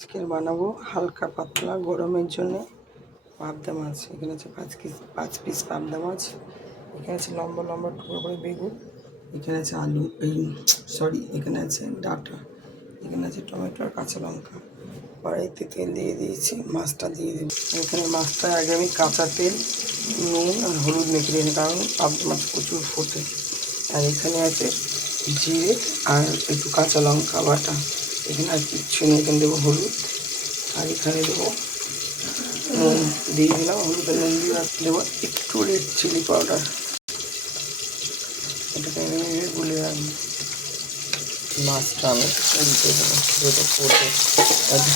Chicken বানাবো হালকা পাতলা গরমের জন্য। পাবদা মাছ এখানে আছে 5 পিস পাবদা মাছ। এখানে আছে লম্বা লম্বা টুকরো করে বেগুন। এখানে আছে আলু, এখানে আছে ডাঁটা। এখানে আছে টমেটো আর কাঁচা লঙ্কা। কড়াইতে তেল দিয়ে দিয়েছি, মাছটা দিয়ে দেবো। এখানে মাছটা আগে আমি কাঁচা তেল, নুন আর হলুদ মেখে দিই, কারণ পাবদা মাছ প্রচুর ফোটে। আর এখানে আছে জিরে আর একটু কাঁচা লঙ্কা বাটা। এখানে আর কিচ্ছু নেই। এখানে দেবো হলুদ, আর এখানে দেবো নুন দিয়ে দিলাম। হলুদ আর নুন দিয়ে দেবো একটু রেড চিলি পাউডার। এটাকে আমি গুলে রাখবো। মাছটা আমি উল্টে দেবো, যেটা ফোটে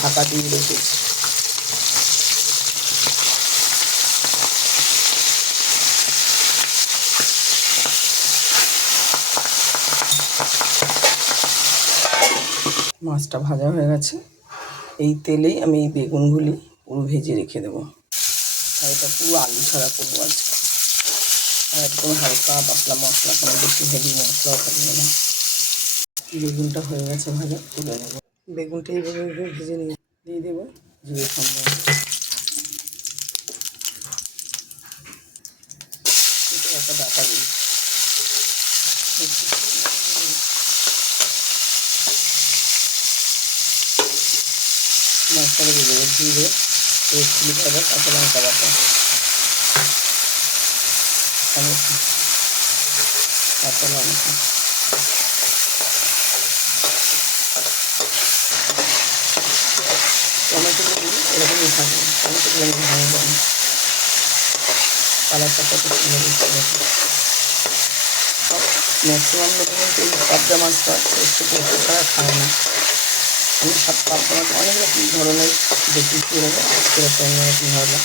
ঢাকা দিয়ে রেখেছি। মাছটা ভাজা হয়ে গেছে। এই তেলেই আমি এই বেগুনগুলি পুরো ভেজে রেখে দেবো। আর এটা পুরো আলু ছাড়া করবো আজকে। আর একদম হালকা পাতলা মশলা, কোনো বেশি হেভি মশলাও থাকবে না। বেগুনটা হয়ে গেছে ভাজা, তুলে নেবো। বেগুনটা এইভাবে ভেজে নিয়ে দিয়ে দেবো জিরে সম্মান। একটা ডাটা দিই, মশলা দিয়ে দেবো জিরে, রেড চিলি পাউডার, কাঁচা লঙ্কা বাটা, কাঁচা লঙ্কা, টমেটোগুলো এরকমই থাকবে। টমেটোগুলো আমি ভাঙবো না। কালারটা কত সুন্দর হচ্ছে। ম্যাক্সিমাম লোক কিন্তু এই পাবদা মাছটা একটু পোস্ত ছাড়া খায় না। আমি পাবদা মাছ অনেক রকম ধরনের দেখি, সেরকম সেরকম অন্যরকম ধরনের।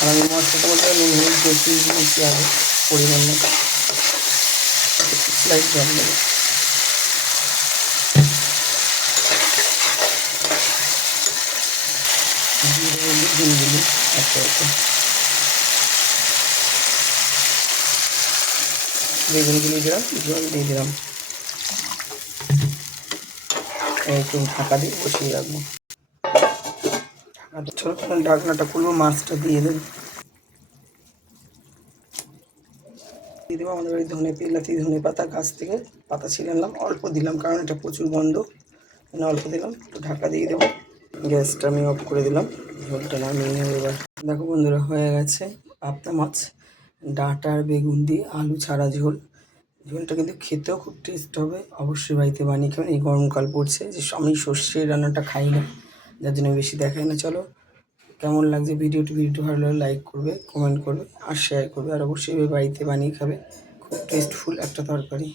আর আমি মশলাটা বলতে নুন হলুদ বেশি দিয়েছি আগে পরিমাণ মতো, একটু স্লাইড জল দেবো। বেগুনগুলি একটা একটা বেগুনগুলি দিলাম, জল দিয়ে দিলাম। একটু ঢাকা দিয়ে বসিয়ে রাখবো। ছোটো ঢাকনাটা খুলবো, মাছটা দিয়ে দেবো। দিয়ে দেবো আমাদের বাড়ি ধনে পাতা গাছ থেকে পাতা ছিঁড়ে আনলাম, অল্প দিলাম কারণ এটা প্রচুর গন্ধ, মানে অল্প দিলাম। একটু ঢাকা দিয়ে দেবো। গ্যাসটা আমি অফ করে দিলাম, ঝোলটা নামিয়ে নেবো এবার। দেখো বন্ধুরা, হয়ে গেছে পাবদা মাছ ডাঁটা আর বেগুন দিয়ে আলু ছাড়া ঝোল। ঝোলটা কিন্তু খেতেও খুব টেস্ট হবে। অবশ্যই বাড়িতে বানিয়ে খাবেন। এই গরমকাল পড়ছে, যে আমি সর্ষের রান্নাটা খাই না, যার জন্য বেশি দেখাই না। চলো, কেমন লাগছে ভিডিওটি ভালো লাগলে লাইক করবে, কমেন্ট করবে আর শেয়ার করবে। আর অবশ্যই বাড়িতে বানিয়ে খাবে। খুব টেস্টফুল একটা তরকারি।